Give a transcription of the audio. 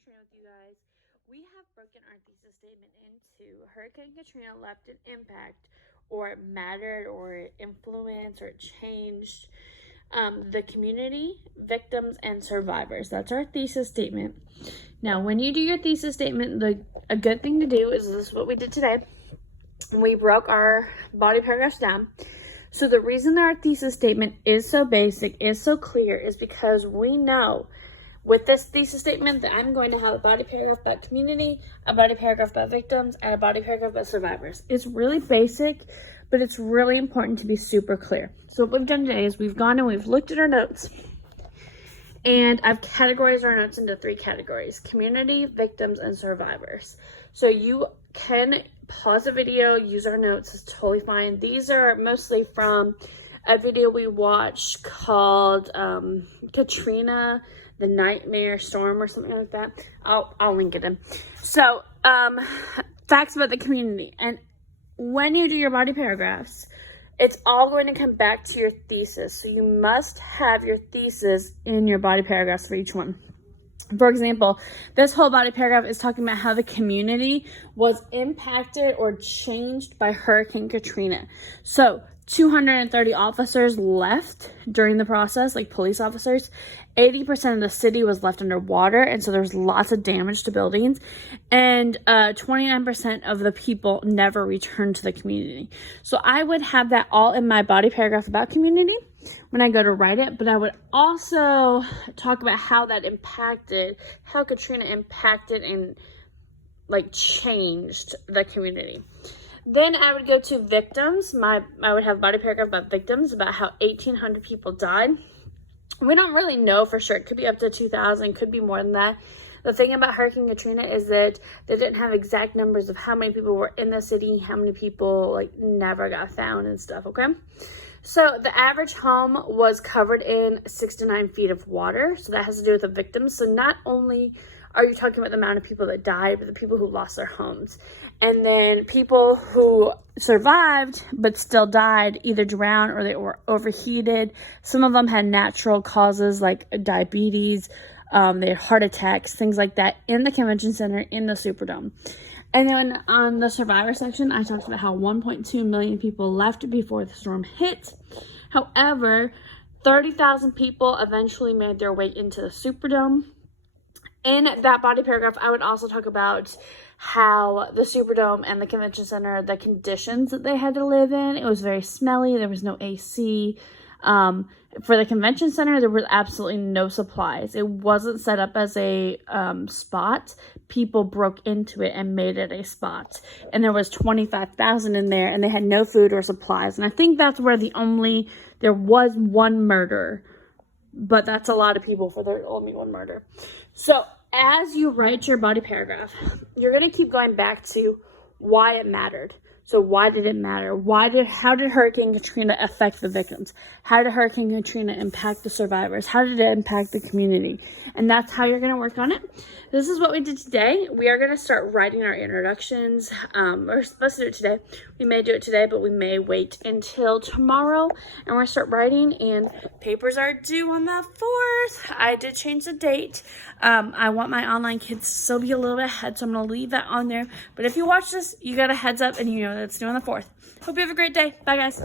Katrina with you guys. We have broken our thesis statement into Hurricane Katrina left an impact, or it mattered, or it influenced, or it changed the community, victims, and survivors. That's our thesis statement. Now, when you do your thesis statement, a good thing to do is this is what we did today. We broke our body paragraphs down. So the reason that our thesis statement is so basic, is so clear, is because we know with this thesis statement that I'm going to have a body paragraph about community, a body paragraph about victims, and a body paragraph about survivors. It's really basic, but it's really important to be super clear. So what we've done today is we've gone and we've looked at our notes, and I've categorized our notes into 3 categories: community, victims, and survivors. So you can pause the video, use our notes, it's totally fine. These are mostly from a video we watched called Katrina, the Nightmare Storm, or something like that. I'll link it in. So, facts about the community. And when you do your body paragraphs, it's all going to come back to your thesis. So you must have your thesis in your body paragraphs for each one. For example, this whole body paragraph is talking about how the community was impacted or changed by Hurricane Katrina. So 230 officers left during the process, like police officers. 80% of the city was left underwater, and so there's lots of damage to buildings. And 29% of the people never returned to the community. So I would have that all in my body paragraph about community when I go to write it, but I would also talk about how that impacted, how Katrina impacted and like changed the community. Then I would go to victims. I would have a body paragraph about victims, about how 1,800 people died. We don't really know for sure. It could be up to 2,000, could be more than that. The thing about Hurricane Katrina is that they didn't have exact numbers of how many people were in the city, how many people like never got found and stuff, okay? So the average home was covered in 6 to 9 feet of water. So that has to do with the victims. So not only are you talking about the amount of people that died, but the people who lost their homes. And then people who survived but still died, either drowned or they were overheated. Some of them had natural causes like diabetes, they had heart attacks, things like that in the convention center, in the Superdome. And then on the survivor section, I talked about how 1.2 million people left before the storm hit. However, 30,000 people eventually made their way into the Superdome. In that body paragraph, I would also talk about how the Superdome and the convention center, the conditions that they had to live in. It was very smelly. There was no AC. For the convention center, there was absolutely no supplies. It wasn't set up as a spot. People broke into it and made it a spot. And there was 25,000 in there, and they had no food or supplies. And I think that's where there was one murder. But that's a lot of people for there only one murder. So as you write your body paragraph, you're going to keep going back to why it mattered. So why did it matter? How did Hurricane Katrina affect the victims? How did Hurricane Katrina impact the survivors? How did it impact the community? And that's how you're going to work on it. This is what we did today. We are going to start writing our introductions. We're supposed to do it today. We may do it today, but we may wait until tomorrow. And we're going to start writing, and papers are due on the 4th. I did change the date. I want my online kids to still be a little bit ahead, so I'm going to leave that on there. But if you watch this, you got a heads up and you know that it's due on the 4th. Hope you have a great day. Bye, guys.